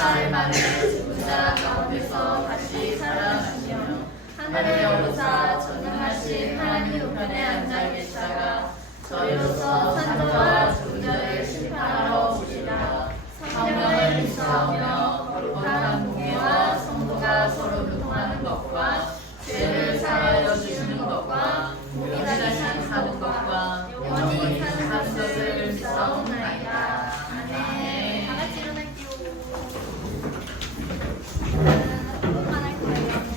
사흘 만에 죽은 자 가운데서 다시 살아나시며 하늘에 오르사 전능하신 하나님 우편에 앉아 계시다가 저희로서 산자와 죽은 자를 심판하러 오시리라. 성령을 믿사오며 거룩한 공예와 성도가 서로 교통하는 것과 죄를 사하여 주시는 것과 몸이 다시 사는 것과 영원히 사는 것을 믿사옵나이다. 아멘. 다 같이 일어날게요. 한번만 할 거예요.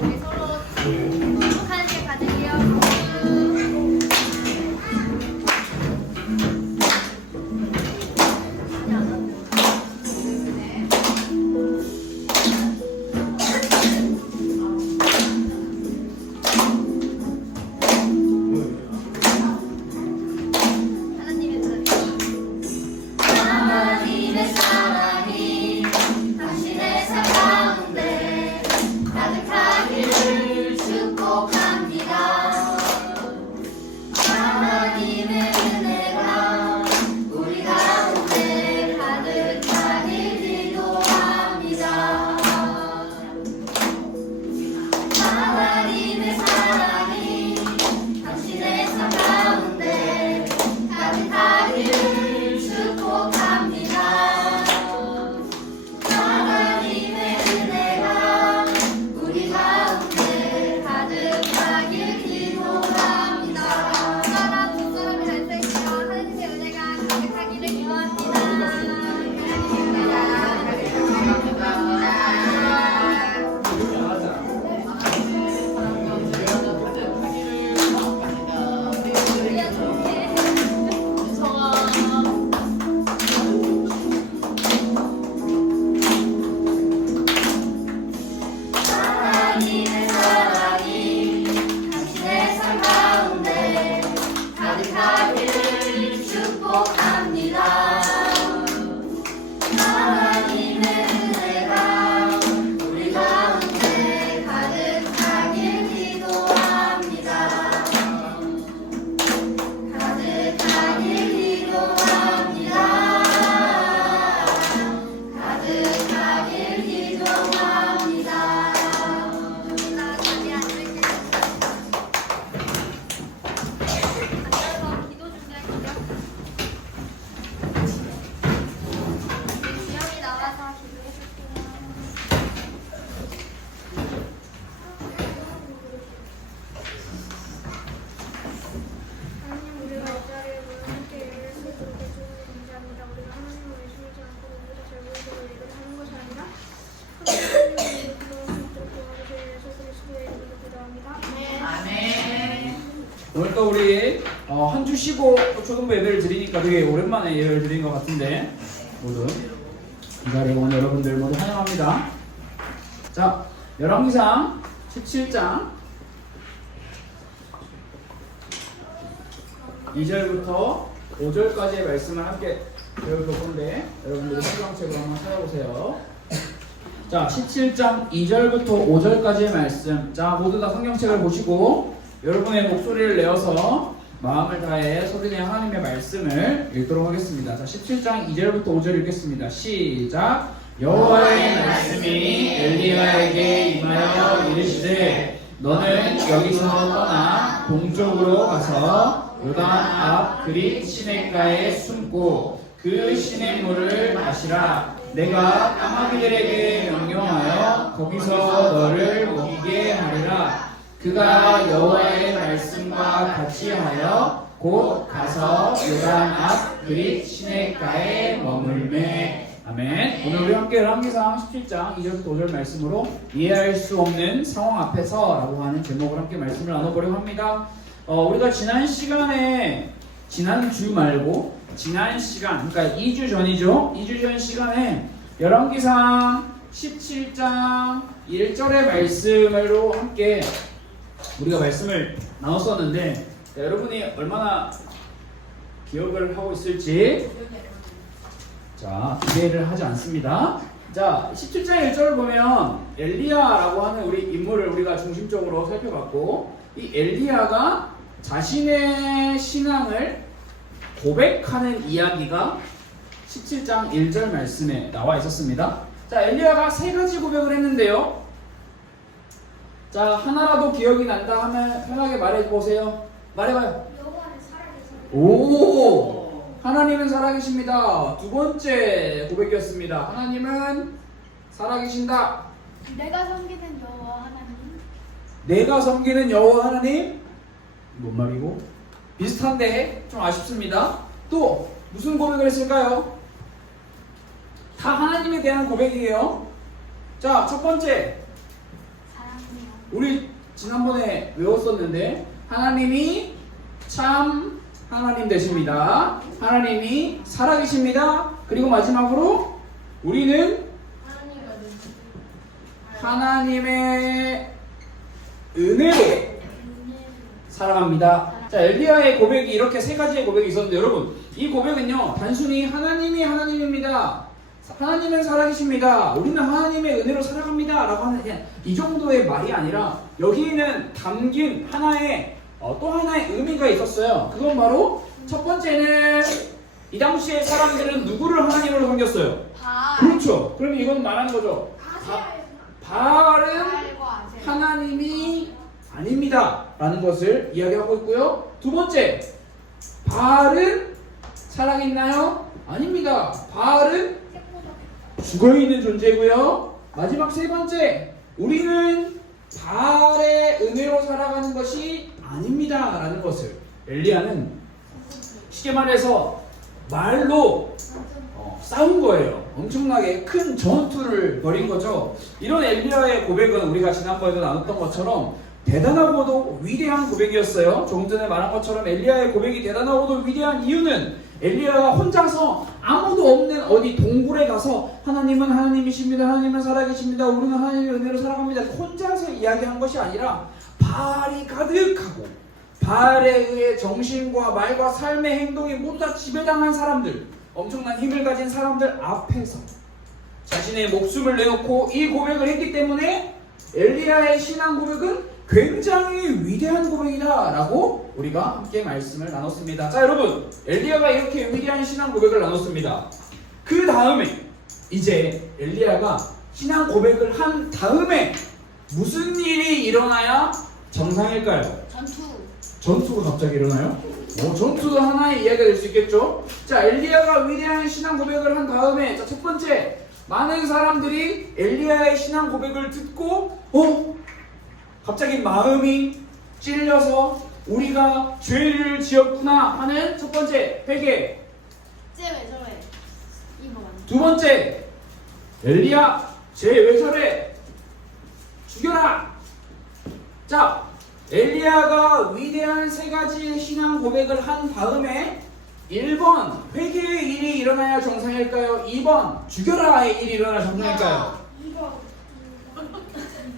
우리 서로 행복한 시간 가질게요. 오늘 또 우리 한 주 쉬고 초등부 예배를 드리니까 되게 오랜만에 예배를 드린 것 같은데 모두 이 자리에 온 여러분들 모두 환영합니다. 자, 열왕기상 17장 2절부터 5절까지의 말씀을 함께 배워볼 건데 여러분들이 성경책으로 한번 찾아보세요. 자, 17장 2절부터 5절까지의 말씀. 자, 모두 다 성경책을 보시고 여러분의 목소리를 내어서 마음을 다해 소리내 하나님의 말씀을 읽도록 하겠습니다. 자, 17장 2절부터 5절 읽겠습니다. 시작. 여호와의 말씀이 엘리야에게 임하여 이르시되 너는 여기서 떠나 동쪽으로 가서 요단 앞 그릿 시냇가에 숨고 그 시냇물을 마시라. 내가 까마귀들에게 명령하여 거기서 너를 먹이게 하리라. 그가 여호와의 말씀과 같이 하여 곧 가서 요단 앞 그릿 시냇가에 머물매. 아멘. 오늘 우리 함께 열왕기상 17장 2절부터 5절 말씀으로 이해할 수 없는 상황 앞에서 라고 하는 제목으로 함께 말씀을 나눠보려고 합니다. 우리가 지난 시간에 지난주 말고 지난 시간, 그러니까 2주 전이죠. 2주 전 시간에 열왕기상 17장 1절의 말씀으로 함께 우리가 말씀을 나눴었는데 여러분이 얼마나 기억을 하고 있을지 자, 기대를 하지 않습니다. 자, 17장 1절을 보면 엘리야라고 하는 우리 인물을 우리가 중심적으로 살펴봤고 이 엘리야가 자신의 신앙을 고백하는 이야기가 17장 1절 말씀에 나와 있었습니다. 자, 엘리야가 세 가지 고백을 했는데요. 자, 하나라도 기억이 난다 하면 편하게 말해보세요. 말해봐요. 여호와는 살아계십니다. 오! 하나님은 살아계십니다. 두 번째 고백이었습니다. 하나님은 살아계신다. 내가 섬기는 여호와 하나님. 내가 섬기는 여호와 하나님. 뭔 말이고? 비슷한데 좀 아쉽습니다. 또 무슨 고백을 했을까요? 다 하나님에 대한 고백이에요. 자, 첫 번째 사랑해요. 우리 지난번에 외웠었는데 하나님이 참 하나님 되십니다. 하나님이 살아계십니다. 그리고 마지막으로 우리는 하나님의 은혜로 사랑합니다. 자, 엘리야의 고백이 이렇게 세 가지의 고백이 있었는데 여러분, 이 고백은요 단순히 하나님이 하나님입니다, 하나님은 살아계십니다, 우리는 하나님의 은혜로 살아갑니다 라고 하는 그냥 이 정도의 말이 아니라 여기에는 담긴 하나의 또 하나의 의미가 있었어요. 그건 바로 첫 번째는 이 당시의 사람들은 누구를 하나님으로 섬겼어요? 그렇죠. 그럼 이건 말하는 거죠. 바알은 하나님이 아닙니다 라는 것을 이야기하고 있고요. 두 번째, 바알은 살아있나요? 아닙니다. 바알은 죽어있는 존재고요. 마지막 세 번째, 우리는 바알의 은혜로 살아가는 것이 아닙니다 라는 것을 엘리야는 쉽게 말해서 말로 싸운 거예요. 엄청나게 큰 전투를 벌인 거죠. 이런 엘리야의 고백은 우리가 지난번에도 나눴던 것처럼 대단하고도 위대한 고백이었어요. 조금 전에 말한 것처럼 엘리야의 고백이 대단하고도 위대한 이유는 엘리야가 혼자서 아무도 없는 어디 동굴에 가서 하나님은 하나님이십니다, 하나님은 살아계십니다, 우리는 하나님의 은혜로 살아갑니다 혼자서 이야기한 것이 아니라 바알이 가득하고 바알에 의해 정신과 말과 삶의 행동이 모두 다 지배당한 사람들, 엄청난 힘을 가진 사람들 앞에서 자신의 목숨을 내놓고 이 고백을 했기 때문에 엘리야의 신앙 고백은 굉장히 위대한 고백이다 라고 우리가 함께 말씀을 나눴습니다. 자, 여러분, 엘리야가 이렇게 위대한 신앙 고백을 나눴습니다. 그 다음에 이제 엘리야가 신앙 고백을 한 다음에 무슨 일이 일어나야 정상일까요? 전투가 갑자기 일어나요? 전투도 하나의 이야기가 될 수 있겠죠? 자, 엘리야가 위대한 신앙 고백을 한 다음에 자, 첫 번째, 많은 사람들이 엘리야의 신앙 고백을 듣고 갑자기 마음이 찔려서 우리가 죄를 지었구나 하는 첫 번째, 회개. 두 번째, 엘리야 쟤 왜 저래? 죽여라. 자, 엘리야가 위대한 세 가지의 신앙 고백을 한 다음에 1번 회개의 일이 일어나야 정상일까요? 2번 죽여라의 일이 일어나야 정상일까요? 2번.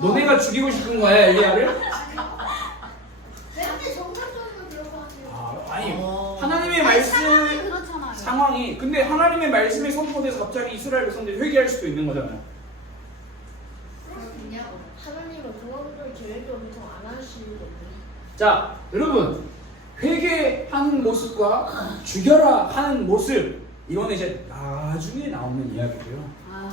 너네가 죽이고 싶은 거야 엘리야를? 내한테 정상적으로 들어가세요. 아니 하나님의 말씀 그렇잖아요. 상황이 근데 하나님의 말씀이 선포돼서 갑자기 이스라엘 백성들이 회개할 수도 있는 거잖아요. 하나님은 그런 계획이 엄청 안 하시거든요. 자, 여러분, 회개하는 모습과 죽여라 하는 모습, 이거는 이제 나중에 나오는 이야기고요.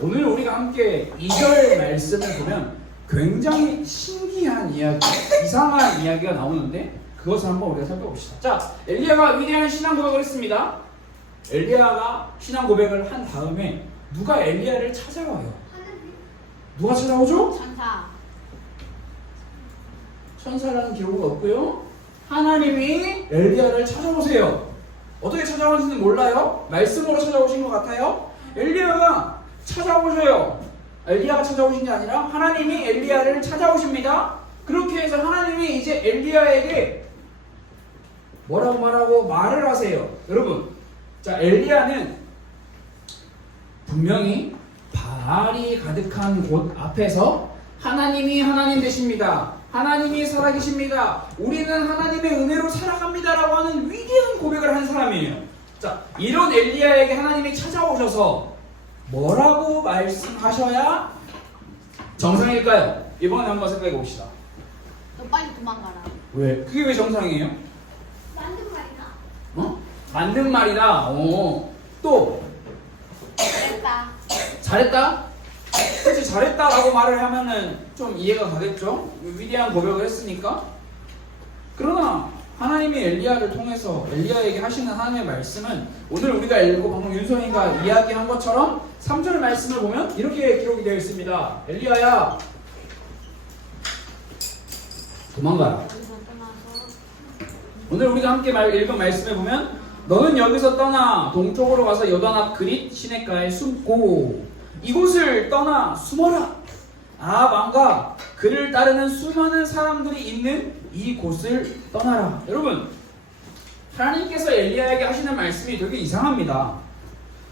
오늘 우리가 함께 2절 말씀을 보면 굉장히 신기한 이야기, 이상한 이야기가 나오는데 그것을 한번 우리가 살펴봅시다. 자, 엘리야가 위대한 신앙 고백을 했습니다. 엘리야가 신앙 고백을 한 다음에 누가 엘리야를 찾아와요? 누가 찾아오죠? 천사라는 기록은 없고요. 하나님이 엘리야를 찾아오세요. 어떻게 찾아오는지는 몰라요. 말씀으로 찾아오신 것 같아요. 엘리야가 찾아오셔요. 엘리야가 찾아오신 게 아니라 하나님이 엘리야를 찾아오십니다. 그렇게 해서 하나님이 이제 엘리야에게 뭐라고 말을 하세요. 여러분, 자, 엘리야는 분명히 바알이 가득한 곳 앞에서 하나님이 하나님 되십니다, 하나님이 살아계십니다, 우리는 하나님의 은혜로 살아갑니다 라고 하는 위대한 고백을 한 사람이에요. 자, 이런 엘리야에게 하나님이 찾아오셔서 뭐라고 말씀하셔야 정상일까요? 이번에 한번 생각해 봅시다. 너 빨리 도망가라. 왜? 그게 왜 정상이에요? 맞는 말이다. 또 잘했다. 잘했다? 그렇지, 잘했다라고 말을 하면은 좀 이해가 가겠죠? 위대한 고백을 했으니까. 그러나 하나님이 엘리야를 통해서 엘리야에게 하시는 하나님의 말씀은 오늘 우리가 읽고 방금 윤성이가 이야기한 것처럼 3절 말씀을 보면 이렇게 기록이 되어 있습니다. 엘리야야, 도망가라. 오늘 우리가 함께 읽은 말씀에 보면 너는 여기서 떠나 동쪽으로 가서 요단 앞 그릿 시냇가에 숨고 이곳을 떠나 숨어라. 아합왕과 그를 따르는 수많은 사람들이 있는 이곳을 떠나라. 여러분, 하나님께서 엘리야에게 하시는 말씀이 되게 이상합니다.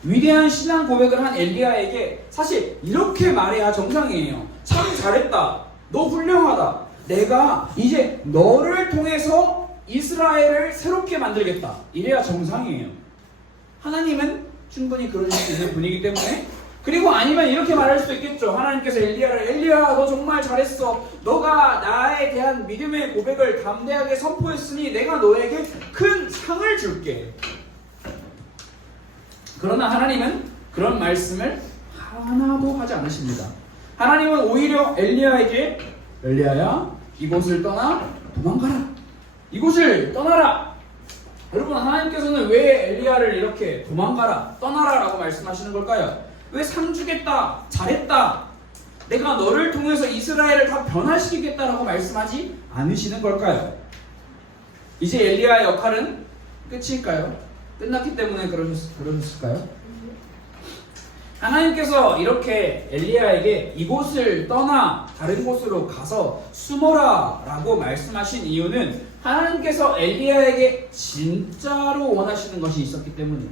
위대한 신앙 고백을 한 엘리야에게 사실 이렇게 말해야 정상이에요. 참 잘했다. 너 훌륭하다. 내가 이제 너를 통해서 이스라엘을 새롭게 만들겠다. 이래야 정상이에요. 하나님은 충분히 그러실 수 있는 분이기 때문에. 그리고 아니면 이렇게 말할 수도 있겠죠. 하나님께서 엘리야 너 정말 잘했어. 너가 나에 대한 믿음의 고백을 담대하게 선포했으니 내가 너에게 큰 상을 줄게. 그러나 하나님은 그런 말씀을 하나도 하지 않으십니다. 하나님은 오히려 엘리야에게 엘리야야 이곳을 떠나 도망가라. 이곳을 떠나라. 여러분, 하나님께서는 왜 엘리야를 이렇게 도망가라, 떠나라 라고 말씀하시는 걸까요? 왜 상 주겠다, 잘했다, 내가 너를 통해서 이스라엘을 다 변화시키겠다라고 말씀하지 않으시는 걸까요? 이제 엘리야의 역할은 끝일까요? 끝났기 때문에 그러셨을까요? 하나님께서 이렇게 엘리야에게 이곳을 떠나 다른 곳으로 가서 숨어라 라고 말씀하신 이유는 하나님께서 엘리야에게 진짜로 원하시는 것이 있었기 때문이에요.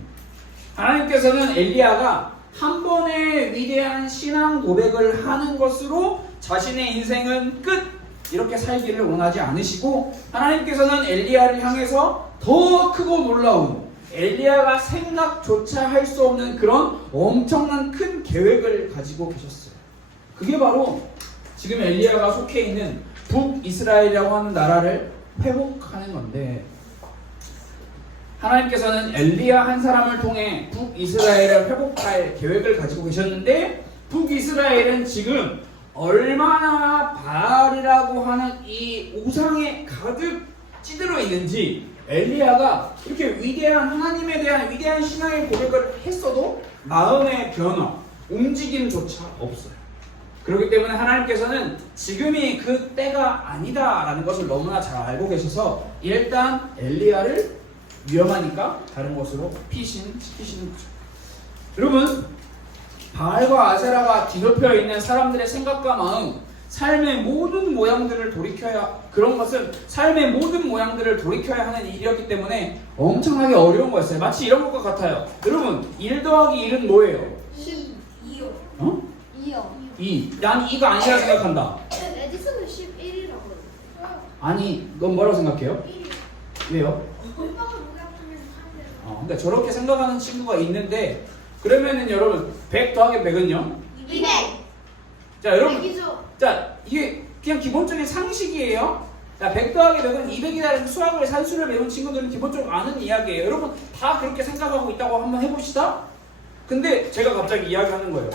하나님께서는 엘리야가 한 번의 위대한 신앙 고백을 하는 것으로 자신의 인생은 끝! 이렇게 살기를 원하지 않으시고, 하나님께서는 엘리야를 향해서 더 크고 놀라운, 엘리야가 생각조차 할 수 없는 그런 엄청난 큰 계획을 가지고 계셨어요. 그게 바로 지금 엘리야가 속해 있는 북이스라엘이라고 하는 나라를 회복하는 건데, 하나님께서는 엘리야 한 사람을 통해 북이스라엘을 회복할 계획을 가지고 계셨는데, 북이스라엘은 지금 얼마나 바알이라고 하는 이 우상에 가득 찌들어 있는지 엘리야가 이렇게 위대한 하나님에 대한 위대한 신앙의 고백을 했어도 마음의 변화, 움직임조차 없어요. 그렇기 때문에 하나님께서는 지금이 그 때가 아니다라는 것을 너무나 잘 알고 계셔서 일단 엘리야를 위험하니까 다른 곳으로 피신시키시는 거죠. 여러분, 바알과 아세라가 뒤덮여 있는 사람들의 생각과 마음, 삶의 모든 모양들을 돌이켜야, 그런 것은 삶의 모든 모양들을 돌이켜야 하는 일이었기 때문에 엄청나게 어려운 거였어요. 마치 이런 것과 같아요. 여러분, 1 더하기 1은 뭐예요? 12요. 어? 2요. 2. 난 2가 아니라 생각한다. 에디슨은 11이라고요. 아니, 넌 뭐라고 생각해요? 1이요. 왜요? 엄마가 누가 보면 3이요. 그러니까 저렇게 생각하는 친구가 있는데, 그러면은 여러분 100 더하기 100은요? 200. 자, 여러분, 100이죠. 자, 이게 그냥 기본적인 상식이에요. 자, 100 더하기 100은 200이라는 수학을, 산수를 배운 친구들은 기본적으로 아는 이야기예요. 여러분 다 그렇게 생각하고 있다고 한번 해봅시다. 근데 제가 갑자기 이야기하는 거예요.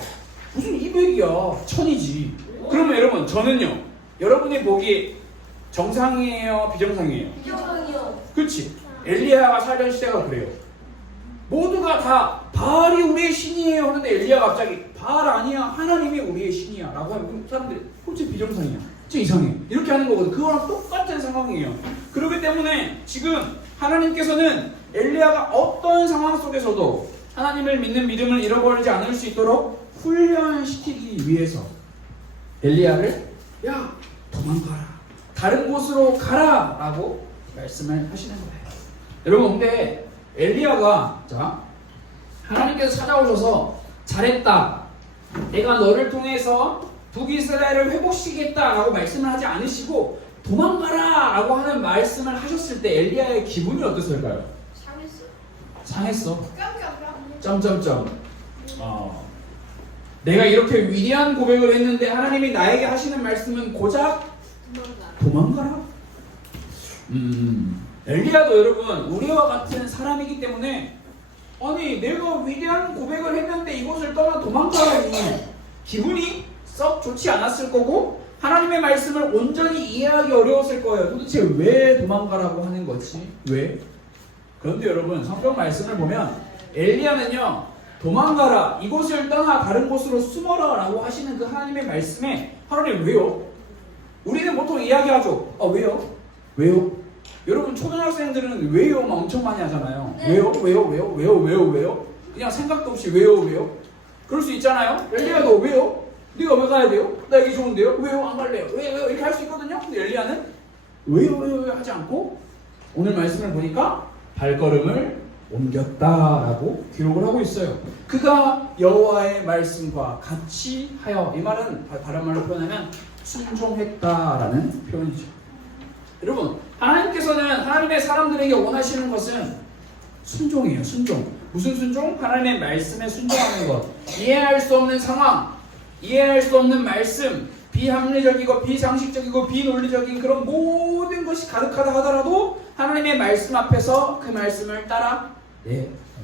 무슨 200이야, 1000이지. 그러면 여러분, 저는요, 여러분이 보기 정상이에요, 비정상이에요? 비정상이요. 그렇지. 엘리야가 살던 시대가 그래요. 모두가 다 바알이 우리의 신이에요 하는데 엘리야가 갑자기 바알 아니야, 하나님이 우리의 신이야 라고 하면 사람들이 솔직히 비정상이야, 진짜 이상해, 이렇게 하는 거거든. 그거랑 똑같은 상황이에요. 그렇기 때문에 지금 하나님께서는 엘리야가 어떤 상황 속에서도 하나님을 믿는 믿음을 잃어버리지 않을 수 있도록 훈련시키기 위해서 엘리야를 야, 도망가라, 다른 곳으로 가라 라고 말씀을 하시는 거예요. 여러분, 근데 엘리야가, 자, 하나님께서 찾아오셔서 잘했다, 내가 너를 통해서 북이스라엘을 회복시키겠다 라고 말씀을 하지 않으시고 도망가라 라고 하는 말씀을 하셨을 때 엘리야의 기분이 어땠을까요? 상했어. 상했어. 깜깜깜. 점점점. 내가 이렇게 위대한 고백을 했는데 하나님이 나에게 하시는 말씀은 고작 도망가라. 엘리야도 여러분 우리와 같은 사람이기 때문에 아니 내가 위대한 고백을 했는데 이곳을 떠나 도망가라니 기분이 썩 좋지 않았을 거고 하나님의 말씀을 온전히 이해하기 어려웠을 거예요. 도대체 왜 도망가라고 하는 거지? 왜? 그런데 여러분 성경 말씀을 보면 엘리야는요 도망가라 이곳을 떠나 다른 곳으로 숨어라 라고 하시는 그 하나님의 말씀에 하나님 왜요? 우리는 보통 이야기하죠. 왜요? 왜요? 여러분 초등학생들은 왜요? 막 엄청 많이 하잖아요. 네. 왜요? 왜요? 왜요? 왜요? 왜요? 왜요? 그냥 생각도 없이 왜요? 왜요? 그럴 수 있잖아요. 엘리야도 왜요? 네가 왜 가야 돼요? 나 이게 좋은데요? 왜요? 안 갈래요? 왜요? 이렇게 할 수 있거든요. 근데 엘리야는 왜요? 왜요? 왜요? 하지 않고 오늘 말씀을 보니까 발걸음을 옮겼다라고 기록을 하고 있어요. 그가 여호와의 말씀과 같이 하여 이 말은 다른 말로 표현하면 순종했다라는 표현이죠. 여러분 하나님께서는 하나님의 사람들에게 원하시는 것은 순종이에요. 순종. 무슨 순종? 하나님의 말씀에 순종하는 것. 이해할 수 없는 상황, 이해할 수 없는 말씀, 비합리적이고 비상식적이고 비논리적인 그런 모든 것이 가득하다 하더라도 하나님의 말씀 앞에서 그 말씀을 따라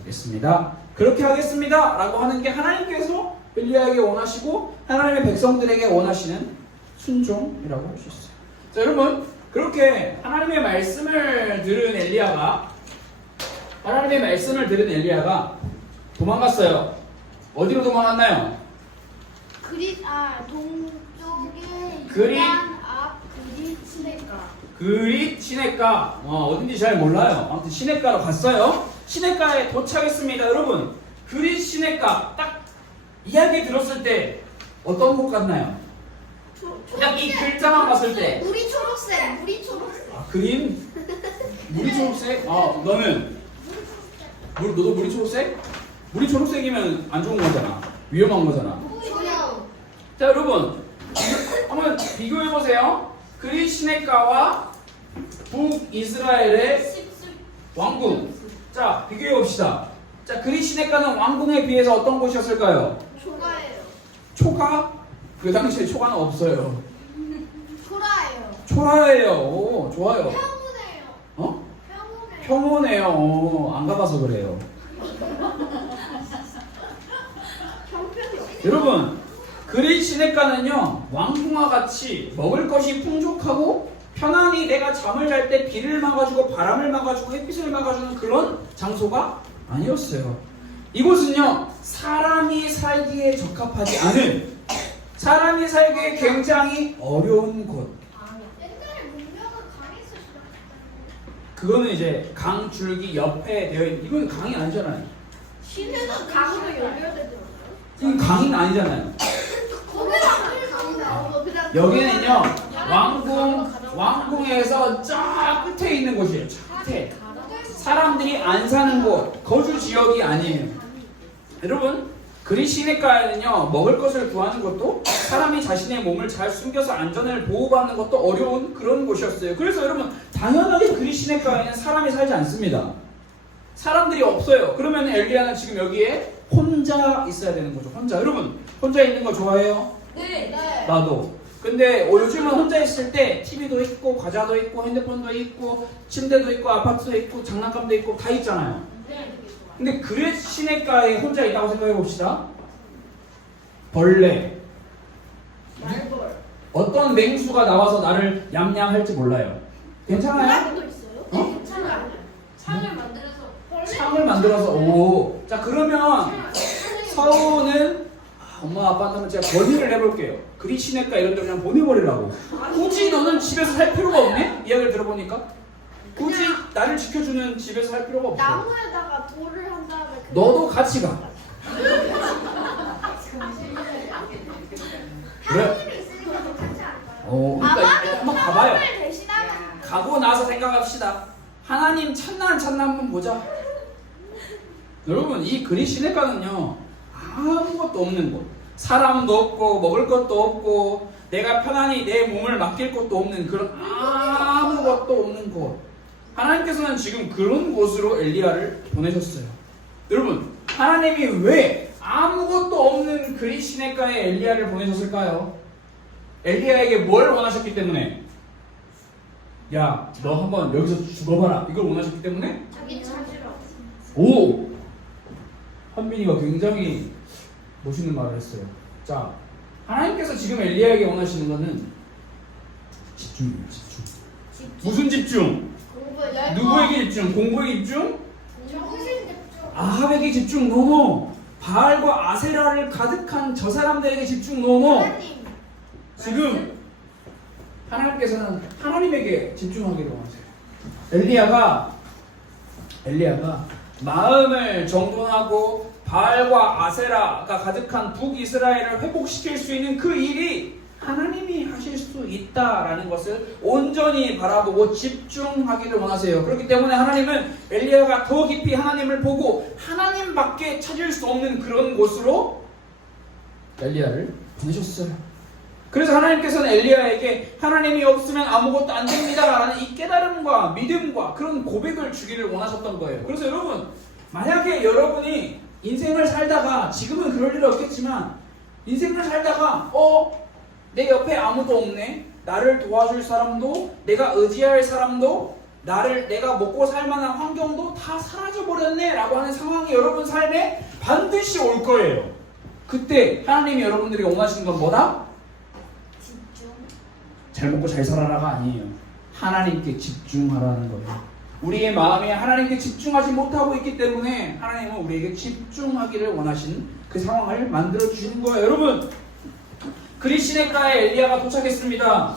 알겠습니다. 그렇게 하겠습니다 라고 하는 게 하나님께서 엘리야에게 원하시고 하나님의 백성들에게 원하시는 순종이라고 할 수 있어요. 자 여러분 그렇게 하나님의 말씀을 들은 엘리야가 도망갔어요. 어디로 도망갔나요? 동쪽에 그릿? 앞 그릿 시내가. 그릿 시냇가 어딘지 잘 몰라요. 아무튼 시냇가로 갔어요. 시냇가에 도착했습니다. 여러분 그릿 시냇가 딱 이야기 들었을 때 어떤 곳 같나요? 딱 이 글자만 봤을 때 물이 초록색. 그림? 물이 초록색? 너는? 너도 물이 초록색? 물이 초록색이면 안 좋은 거잖아. 위험한 거잖아. 자 여러분 한번 비교해보세요. 그릿 시냇가와 북이스라엘의 왕궁. 자 비교해봅시다. 자 그릿 시냇가는 왕궁에 비해서 어떤 곳이었을까요? 초가예요. 초가? 그 당시에 초가는 없어요. 초라예요. 초라예요. 오, 좋아요. 평온해요. 평온해요. 안 가봐서 그래요. 형편이 없어요. 여러분 그릿 시냇가는요 왕궁과 같이 먹을 것이 풍족하고 편안히 내가 잠을 잘 때 비를 막아주고 바람을 막아주고 햇빛을 막아주는 그런 장소가 아니었어요. 이곳은요 사람이 살기에 적합하지 않은, 사람이 살기에 굉장히 어려운 곳. 옛날에 문명은 강에서 시작했잖아요. 그거는 이제 강 줄기 옆에 되어 있는, 이건 강이 아니잖아요. 시내는 강으로 연결되더라고요. 이건 강이 아니잖아요. 거기서 강이 나오고 그다음 여기는요 왕궁에서 저 끝에 있는 곳이에요. 저 끝에 사람들이 안 사는 곳, 거주 지역이 아니에요. 여러분 그릿 시냇가에는요 먹을 것을 구하는 것도, 사람이 자신의 몸을 잘 숨겨서 안전을 보호받는 것도 어려운 그런 곳이었어요. 그래서 여러분 당연하게 그릿 시냇가에는 사람이 살지 않습니다. 사람들이 없어요. 그러면 엘리야는 지금 여기에 혼자 있어야 되는 거죠. 혼자. 여러분 혼자 있는 거 좋아해요? 네. 나도. 근데 요즘은 혼자 있을 때 TV도 있고 과자도 있고 핸드폰도 있고 침대도 있고 아파트도 있고 장난감도 있고 다 있잖아요. 근데 그릿 시냇가에 혼자 있다고 생각해 봅시다. 벌레, 말벌. 어떤 맹수가 나와서 나를 얌얌할지 몰라요. 괜찮아요? 도 있어요? 어? 괜찮아요. 창을 만들어서 창을 만들어서. 오. 자 그러면 서우는 엄마 아빠한테 제가 건의를 해볼게요. 그릿 시냇가 이런 데 그냥 보내버리라고. 굳이 너는 집에서 살 필요가 없네? 이야기를 들어보니까 굳이 나를 지켜주는 집에서 살 필요가 없어. 나무에다가 돌을 한 다음에 너도 같이 가. 그래? 형님이 있으니까 괜찮지 않아요? 그러니까 한번 가봐요. 형을 대신하면 가고 나서 생각합시다. 하나님 찾나 안 찾나 한번 보자. 여러분 이 그릿 시냇가는요 아무것도 없는 곳, 사람도 없고 먹을 것도 없고 내가 편안히 내 몸을 맡길 것도 없는 그런 아무것도 없는 곳. 하나님께서는 지금 그런 곳으로 엘리야를 보내셨어요. 여러분 하나님이 왜 아무것도 없는 그릿 시냇가에 엘리야를 보내셨을까요? 엘리야에게 뭘 원하셨기 때문에? 야, 너 한번 여기서 죽어봐라. 이걸 원하셨기 때문에 자기 찾으러. 오! 한빈이가 굉장히 멋있는 말을 했어요. 자, 하나님께서 지금 엘리야에게 원하시는 것은 집중이에요. 집중. 무슨 집중? 공부에 누구에게 집중? 공부에 집중? 정신 집중. 아합에게 집중 노노. 바알과 아세라를 가득한 저 사람들에게 집중 노노. 하나님. 지금 하나님께서는 하나님에게 집중하기로 하세요. 엘리야가 마음을 정돈하고 바알과 아세라가 가득한 북이스라엘을 회복시킬 수 있는 그 일이 하나님이 하실 수 있다라는 것을 온전히 바라보고 집중하기를 원하세요. 그렇기 때문에 하나님은 엘리야가 더 깊이 하나님을 보고 하나님밖에 찾을 수 없는 그런 곳으로 엘리야를 보내셨어요. 그래서 하나님께서는 엘리야에게 하나님이 없으면 아무것도 안 됩니다라는 이 깨달음과 믿음과 그런 고백을 주기를 원하셨던 거예요. 그래서 여러분, 만약에 여러분이 인생을 살다가, 지금은 그럴 일은 없겠지만 인생을 살다가 내 옆에 아무도 없네, 나를 도와줄 사람도, 내가 의지할 사람도, 내가 먹고 살만한 환경도 다 사라져버렸네 라고 하는 상황이 여러분 삶에 반드시 올 거예요. 그때 하나님이 여러분들에게 원하시는 건 뭐다? 잘 먹고 잘 살아라가 아니에요. 하나님께 집중하라는 거예요. 우리의 마음에 하나님께 집중하지 못하고 있기 때문에 하나님은 우리에게 집중하기를 원하시는 그 상황을 만들어 주시는 거예요. 여러분, 그리시네가에 엘리야가 도착했습니다.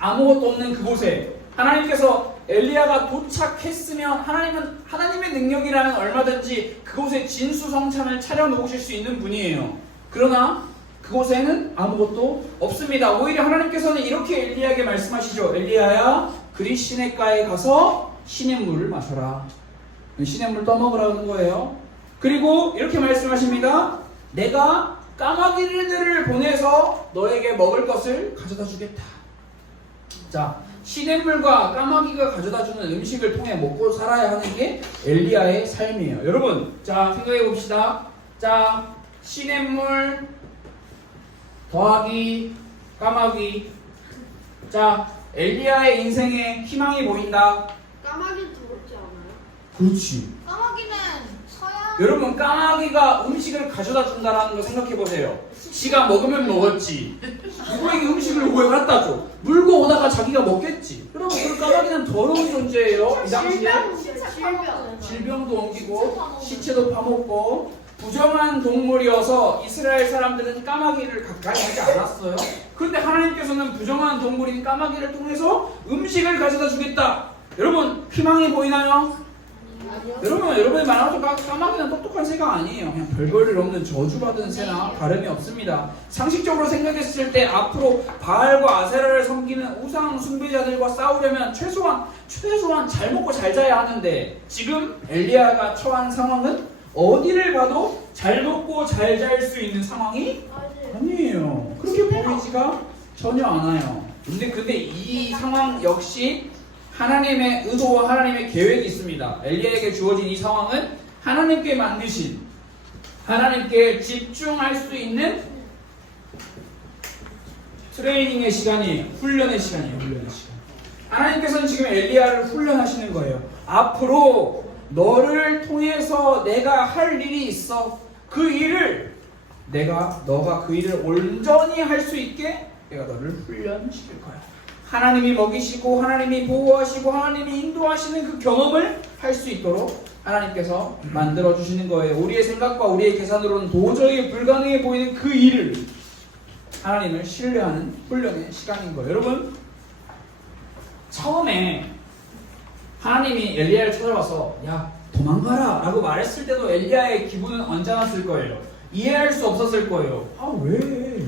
아무것도 없는 그곳에 하나님께서 엘리야가 도착했으면 하나님의 능력이라면 얼마든지 그곳에 진수성찬을 차려놓으실 수 있는 분이에요. 그러나 그곳에는 아무것도 없습니다. 오히려 하나님께서는 이렇게 엘리야에게 말씀하시죠. 엘리야야, 그리시네가에 가서 시냇물을 마셔라. 시냇물 떠먹으라는 거예요. 그리고 이렇게 말씀하십니다. 내가 까마귀들을 보내서 너에게 먹을 것을 가져다 주겠다. 자, 시냇물과 까마귀가 가져다 주는 음식을 통해 먹고 살아야 하는 게 엘리야의 삶이에요. 여러분, 자, 생각해 봅시다. 자, 시냇물 더하기 까마귀. 자, 엘리야의 인생에 희망이 보인다. 까마귀 더럽지 않아요? 그렇지. 까마귀는 서양. 여러분, 까마귀가 음식을 가져다 준다라는 거 생각해 보세요. 지가 먹으면 먹었지. 누구에게 음식을 왜 갖다 줘? 물고 오다가 자기가 먹겠지. 여러분, 그 까마귀는 더러운 존재예요. 이 당시에 질병도 옮기고 시체도 파먹고 부정한 동물이어서 이스라엘 사람들은 까마귀를 가까이 하지 않았어요. 그런데 하나님께서는 부정한 동물인 까마귀를 통해서 음식을 가져다 주겠다. 여러분, 희망이 보이나요? 여러분이 말하는 까마귀는 똑똑한 새가 아니에요. 그냥 별볼일 없는 저주받은 새나 다름이 없습니다. 상식적으로 생각했을 때 앞으로 바알과 아세라를 섬기는 우상 숭배자들과 싸우려면 최소한 잘 먹고 잘 자야 하는데, 지금 엘리야가 처한 상황은 어디를 봐도 잘 먹고 잘 잘 수 있는 상황이 아니에요. 그렇게 보이지가 전혀 않아요. 근데 이 상황 역시 하나님의 의도와 하나님의 계획이 있습니다. 엘리야에게 주어진 이 상황은 하나님께 만드신, 하나님께 집중할 수 있는 트레이닝의 시간이에요. 훈련의 시간이에요. 하나님께서는 지금 엘리야를 훈련하시는 거예요. 앞으로 너를 통해서 내가 할 일이 있어. 그 일을 너가 그 일을 온전히 할 수 있게 내가 너를 훈련시킬 거야. 하나님이 먹이시고 하나님이 보호하시고 하나님이 인도하시는 그 경험을 할 수 있도록 하나님께서 만들어 주시는 거예요. 우리의 생각과 우리의 계산으로는 도저히 불가능해 보이는 그 일을 하나님을 신뢰하는 훈련의 시간인 거예요. 여러분, 처음에 하나님이 엘리야를 찾아와서 야, 도망가라 라고 말했을 때도 엘리야의 기분은 언짢았을 거예요. 이해할 수 없었을 거예요. 아, 왜?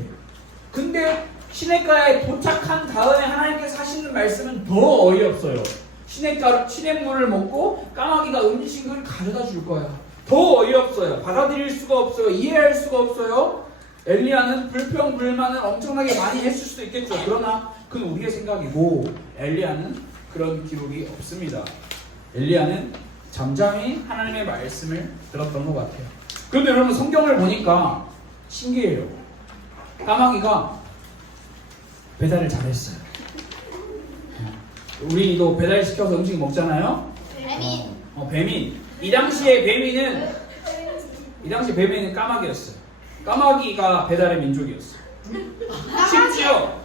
근데 시냇가에 도착한 다음에 하나님께서 하시는 말씀은 더 어이없어요. 시냇물을 먹고 까마귀가 음식을 가져다 줄 거야. 더 어이없어요. 받아들일 수가 없어요. 이해할 수가 없어요. 엘리야는 불평불만을 엄청나게 많이 했을 수도 있겠죠. 그러나 그건 우리의 생각이고 엘리야는 그런 기록이 없습니다. 엘리야는 잠잠히 하나님의 말씀을 들었던 것 같아요. 그런데 여러분, 성경을 보니까 신기해요. 까마귀가 배달을 잘했어요. 우리도 배달시켜서 음식 먹잖아요. 배민. 배민. 이 당시에 배민은 까마귀였어요. 까마귀가 배달의 민족이었어요. 심지어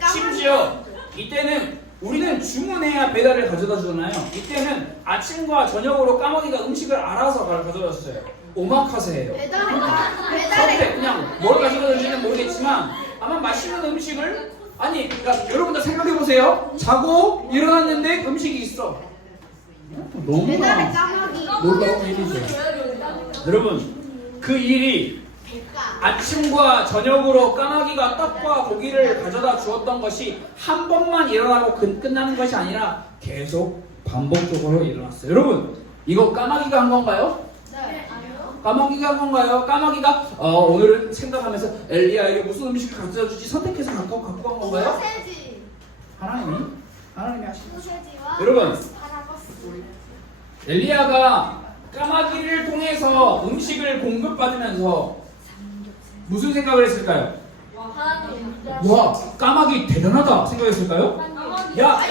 이때는 우리는 주문해야 배달을 가져다 주잖아요. 이때는 아침과 저녁으로 까마귀가 음식을 알아서 가져다 줬어요. 오마카세예요. 선택, 그냥 뭘 가져다 줄지는 모르겠지만 아마 맛있는 음식을 그러니까 여러분들 생각해 보세요. 자고 일어났는데 음식이 있어. 너무나 놀라운 일이죠. 여러분, 그 일이 아침과 저녁으로 까마귀가 떡과 고기를 가져다 주었던 것이 한 번만 일어나고 끝나는 것이 아니라 계속 반복적으로 일어났어요. 여러분, 이거 까마귀가 한 건가요? 네. 아니요. 까마귀가 한 건가요? 까마귀가 오늘은 생각하면서 엘리야에게 무슨 음식을 가져다 주지 선택해서 갖고 간 건가요? 소세지. 하나님이 하신 거죠. 소세지와 여러분, 아스파라거스. 엘리야가 까마귀를 통해서 음식을 공급받으면서 무슨 생각을 했을까요? 와, 까마귀 대단하다 생각했을까요? 야,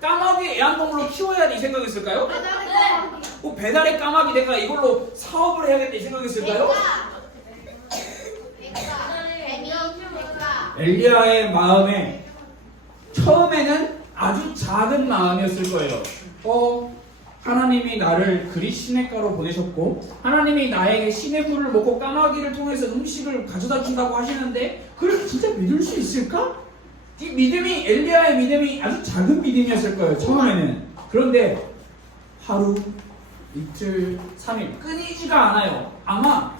까마귀 애완동물로 키워야 돼 이 생각했을까요? 배달의 까마귀 내가 이걸로 사업을 해야겠다 이 생각했을까요? 엘리야의 마음에 처음에는 아주 작은 마음이었을 거예요. 하나님이 나를 그리 시냇가로 보내셨고 하나님이 나에게 시냇물을 먹고 까마귀를 통해서 음식을 가져다 준다고 하시는데 그걸 진짜 믿을 수 있을까? 이 믿음이 엘리야의 믿음이 아주 작은 믿음이었을 거예요. 처음에는. 그런데 하루, 이틀, 3일 끊이지가 않아요. 아마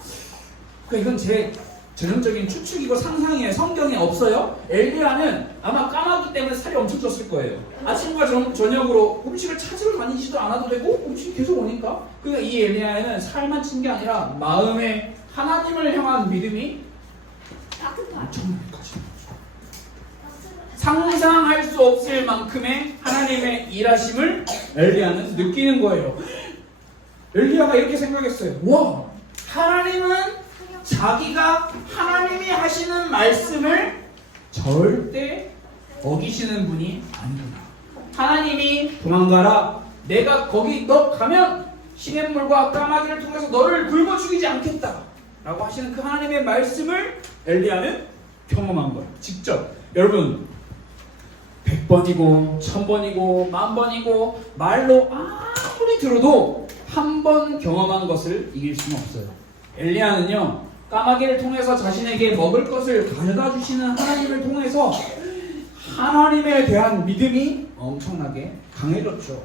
이건 제 전형적인 추측이고 상상이에요. 성경에 없어요. 엘리야는 아마 까마귀 때문에 살이 엄청 쪘을 거예요. 아침과 저녁으로 음식을 찾으러 다니지도 않아도 되고 음식이 계속 오니까. 그러니까 이 엘리야는 살만 찐 게 아니라 마음에 하나님을 향한 믿음이 엄청나게 커진 거죠. 상상할 수 없을 만큼의 하나님의 일하심을 엘리야는 느끼는 거예요. 엘리야가 이렇게 생각했어요. 와, 하나님은 자기가 하나님이 하시는 말씀을 절대 어기시는 분이 아니구나. 하나님이 도망가라. 내가 거기 너 가면 시냇물과 까마귀를 통해서 너를 굶어 죽이지 않겠다. 라고 하시는 그 하나님의 말씀을 엘리야는 경험한 거예요. 직접. 여러분, 100번이고 1000번이고 10,000번이고 말로 아무리 들어도 한 번 경험한 것을 이길 수는 없어요. 엘리야는요, 까마귀를 통해서 자신에게 먹을 것을 가져다 주시는 하나님을 통해서 하나님에 대한 믿음이 엄청나게 강해졌죠.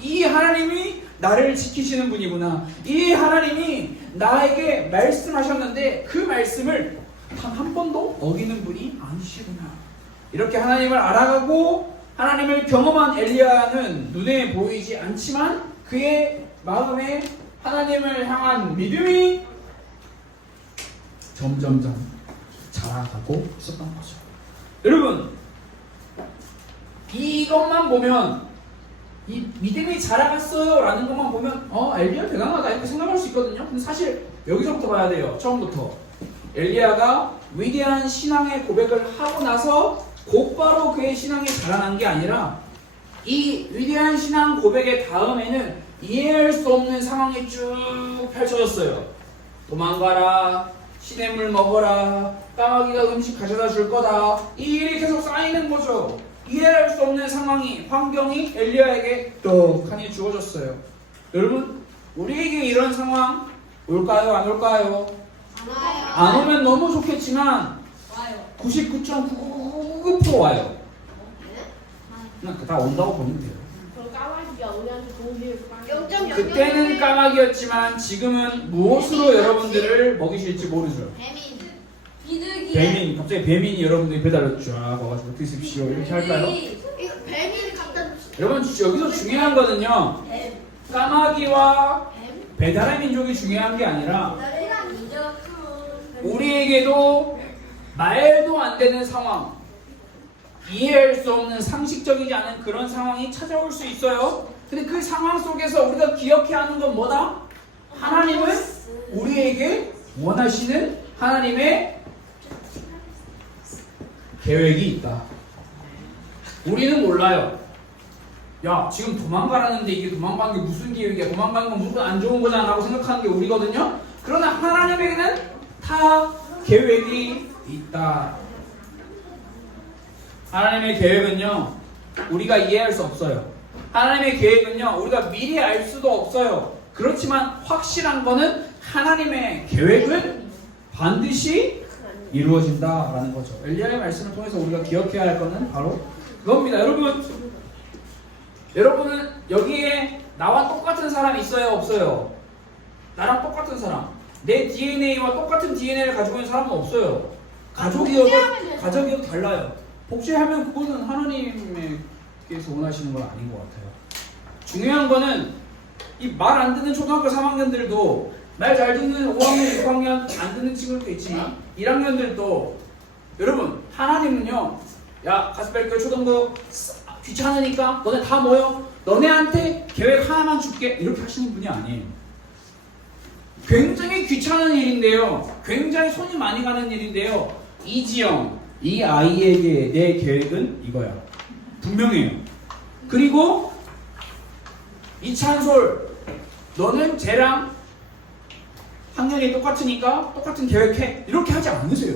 이 하나님이 나를 지키시는 분이구나. 이 하나님이 나에게 말씀하셨는데 그 말씀을 단 한 번도 어기는 분이 아니시구나. 이렇게 하나님을 알아가고 하나님을 경험한 엘리야는 눈에 보이지 않지만 그의 마음에 하나님을 향한 믿음이 점점점 자라가고 있었던 거죠. 여러분, 이것만 보면 이 믿음이 자라갔어요 라는 것만 보면 엘리야 대단하다 이렇게 생각할 수 있거든요. 근데 사실 여기서부터 봐야 돼요. 처음부터 엘리야가 위대한 신앙의 고백을 하고 나서 곧바로 그의 신앙이 자라난 게 아니라 이 위대한 신앙 고백의 다음에는 이해할 수 없는 상황이 쭉 펼쳐졌어요. 도망가라, 시냇물 먹어라, 까마귀가 음식 가져다 줄 거다. 이 일이 계속 쌓이는 거죠. 이해할 수 없는 상황이, 환경이 엘리야에게 떡하니 주어졌어요. 여러분, 우리에게 이런 상황 올까요? 안 올까요? 안 오면 너무 좋겠지만 99.99% 와요. 그냥 다 온다고 보면 돼요. 그때는 까마귀였지만 지금은 무엇으로 여러분들을 먹이실지 모르죠. 뱀인, 갑자기 뱀인이 여러분들이 배달을 쫙 와가지고 드십시오 이렇게 할까요? 여러분, 여기서 중요한 거는요, 까마귀와 배달의 민족이 중요한 게 아니라 우리에게도 말도 안 되는 상황, 이해할 수 없는 상식적이지 않은 그런 상황이 찾아올 수 있어요. 근데 그 상황 속에서 우리가 기억해야 하는 건 뭐다? 하나님은 우리에게 원하시는 하나님의 계획이 있다. 우리는 몰라요. 야 지금 도망가라는데 이게 도망가는 게 무슨 계획이야? 도망가는 건 무조건 안 좋은 거잖아 라고 생각하는 게 우리거든요. 그러나 하나님에게는 다 계획이 있다. 하나님의 계획은요 우리가 이해할 수 없어요. 하나님의 계획은요 우리가 미리 알 수도 없어요. 그렇지만 확실한 거는 하나님의 계획은 반드시 이루어진다라는 거죠. 엘리야의 말씀을 통해서 우리가 기억해야 할 거는 바로 그겁니다. 여러분은 여기에 나와 똑같은 사람이 있어요 없어요? 나랑 똑같은 사람, 내 DNA와 똑같은 DNA를 가지고 있는 사람은 없어요. 가족이어도 달라요. 복제하면 그거는 하나님께서 원하시는 건 아닌 것 같아요. 중요한 거는 이 말 안 듣는 초등학교 3학년들도 말 잘 듣는 5학년, 6학년 안 듣는 친구들도 있지만 1학년들도 여러분 하나님은요 야 가스펠교 초등부 귀찮으니까 너네 다 모여 너네한테 계획 하나만 줄게 이렇게 하시는 분이 아니에요. 굉장히 귀찮은 일인데요, 굉장히 손이 많이 가는 일인데요, 이지영 이 아이에게 내 계획은 이거야 분명해요. 그리고 이찬솔 너는 쟤랑 학년이 똑같으니까 똑같은 계획해 이렇게 하지 않으세요.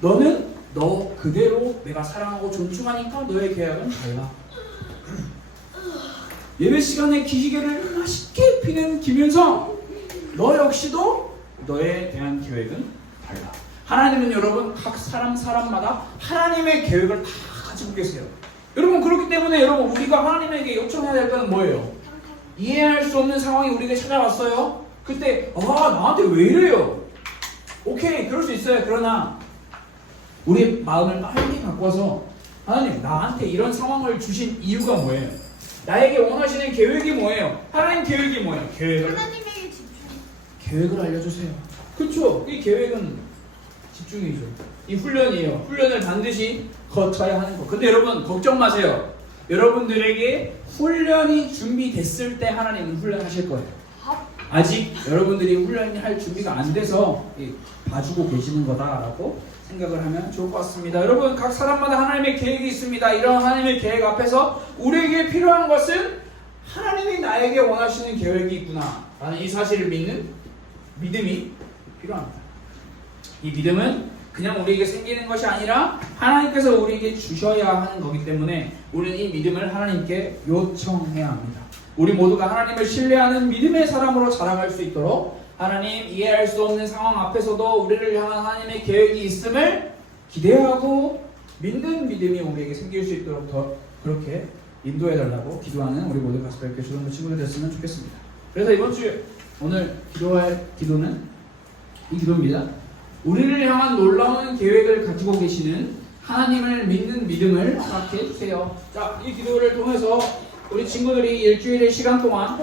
너는 너 그대로 내가 사랑하고 존중하니까 너의 계획은 달라. 예배 시간에 기지개를 맛있게 피는 김윤성 너 역시도 너에 대한 계획은 달라. 하나님은 여러분 각 사람마다 하나님의 계획을 다 가지고 계세요. 여러분 그렇기 때문에 여러분 우리가 하나님에게 요청해야 될 것은 뭐예요? 이해할 수 없는 상황이 우리에게 찾아왔어요. 그때 나한테 왜 이래요? 오케이 그럴 수 있어요. 그러나 우리의 마음을 빨리 바꿔서 하나님 나한테 이런 상황을 주신 이유가 뭐예요? 나에게 원하시는 계획이 뭐예요? 하나님 계획이 뭐예요? 하나님에게 집중. 계획을 알려주세요. 그렇죠? 이 계획은 집중이죠. 이 훈련이에요. 훈련을 반드시 거쳐야 하는 거. 근데 여러분 걱정 마세요. 여러분들에게 훈련이 준비됐을 때 하나님은 훈련하실 거예요. 아직 여러분들이 훈련할 준비가 안 돼서 봐주고 계시는 거다라고 생각을 하면 좋을 것 같습니다. 여러분 각 사람마다 하나님의 계획이 있습니다. 이런 하나님의 계획 앞에서 우리에게 필요한 것은 하나님이 나에게 원하시는 계획이 있구나 라는 이 사실을 믿는 믿음이 필요합니다. 이 믿음은 그냥 우리에게 생기는 것이 아니라 하나님께서 우리에게 주셔야 하는 거기 때문에 우리는 이 믿음을 하나님께 요청해야 합니다. 우리 모두가 하나님을 신뢰하는 믿음의 사람으로 자라갈 수 있도록 하나님 이해할 수 없는 상황 앞에서도 우리를 향한 하나님의 계획이 있음을 기대하고 믿는 믿음이 우리에게 생길 수 있도록 더 그렇게 인도해달라고 기도하는 우리 모두 가스펠교 초등부 친구들 됐으면 좋겠습니다. 그래서 이번 주에 오늘 기도할 기도는 이 기도입니다. 우리를 향한 놀라운 계획을 가지고 계시는 하나님을 믿는 믿음을 허락해 주세요. 자, 이 기도를 통해서 우리 친구들이 일주일의 시간 동안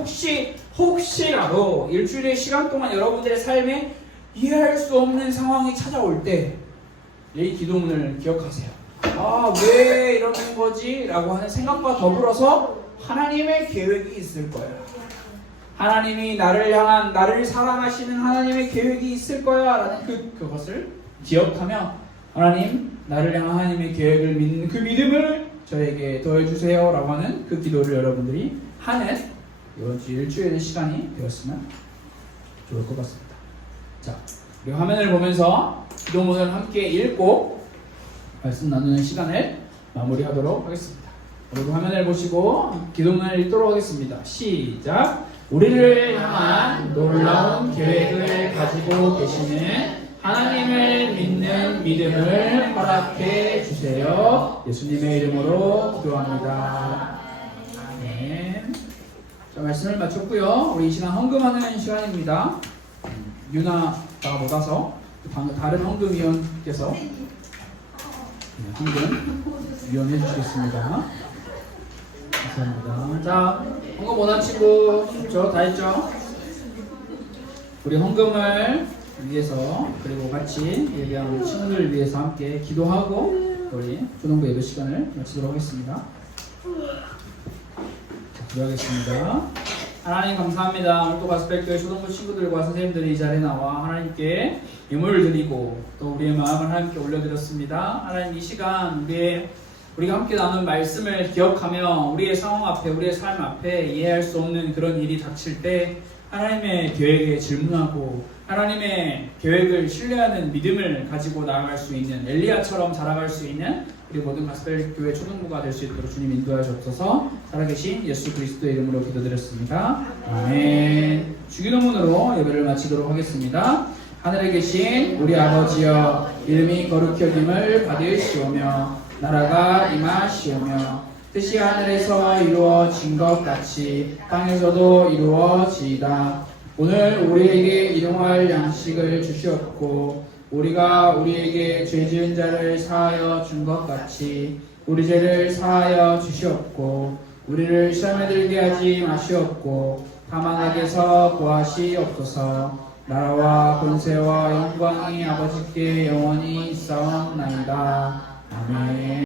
혹시라도 일주일의 시간 동안 여러분들의 삶에 이해할 수 없는 상황이 찾아올 때 이 기도문을 기억하세요. 왜 이러는 거지? 라고 하는 생각과 더불어서 하나님의 계획이 있을 거야. 하나님이 나를 향한 나를 사랑하시는 하나님의 계획이 있을 거야 라는 그것을 기억하며 하나님 나를 향한 하나님의 계획을 믿는 그 믿음을 저에게 더해주세요 라고 하는 그 기도를 여러분들이 하는 이번 주 일주일의 시간이 되었으면 좋을 것 같습니다. 자, 우리 화면을 보면서 기도문을 함께 읽고 말씀 나누는 시간을 마무리하도록 하겠습니다. 우리 화면을 보시고 기도문을 읽도록 하겠습니다. 시작! 우리를 향한 놀라운 계획을 가지고 계시는 하나님을 믿는 믿음을 허락해 주세요. 예수님의 이름으로 기도합니다. 아멘. 자, 말씀을 마쳤고요. 우리 이 시간 헌금하는 시간입니다. 유나가 못 와서 다른 헌금위원께서 헌금 위원해 주시겠습니다. 감사합니다. 자, 헌금 원하는 친구 다 했죠? 우리 헌금을 위해서 그리고 같이 예배하는 친구들을 위해서 함께 기도하고 우리 초등부 예배 시간을 마치도록 하겠습니다. 자, 기도하겠습니다. 하나님 감사합니다. 오늘 또 가스펠교회 초등부 친구들과 선생님들이 이 자리에 나와 하나님께 예물을 드리고 또 우리의 마음을 하나님께 올려드렸습니다. 하나님 이 시간 우리의 우리가 함께 나눈 말씀을 기억하며 우리의 상황 앞에, 우리의 삶 앞에 이해할 수 없는 그런 일이 닥칠 때 하나님의 계획에 질문하고 하나님의 계획을 신뢰하는 믿음을 가지고 나아갈 수 있는 엘리야처럼 자라갈 수 있는 우리 모든 가스펠교회 초등부가 될 수 있도록 주님 인도하여 주옵소서. 살아계신 예수 그리스도의 이름으로 기도드렸습니다. 아멘. 주기도문으로 예배를 마치도록 하겠습니다. 하늘에 계신 우리 아버지여, 이름이 거룩히 여김을 받으시오며 나라가 임하시오며 뜻이 하늘에서 이루어진 것 같이 땅에서도 이루어지이다. 오늘 우리에게 일용할 양식을 주시옵고 우리가 우리에게 죄 지은 자를 사하여 준 것 같이 우리 죄를 사하여 주시옵고 우리를 시험에 들게 하지 마시옵고 다만 악에서 구하시옵소서. 나라와 권세와 영광이 아버지께 영원히 있사옵나이다. 아멘.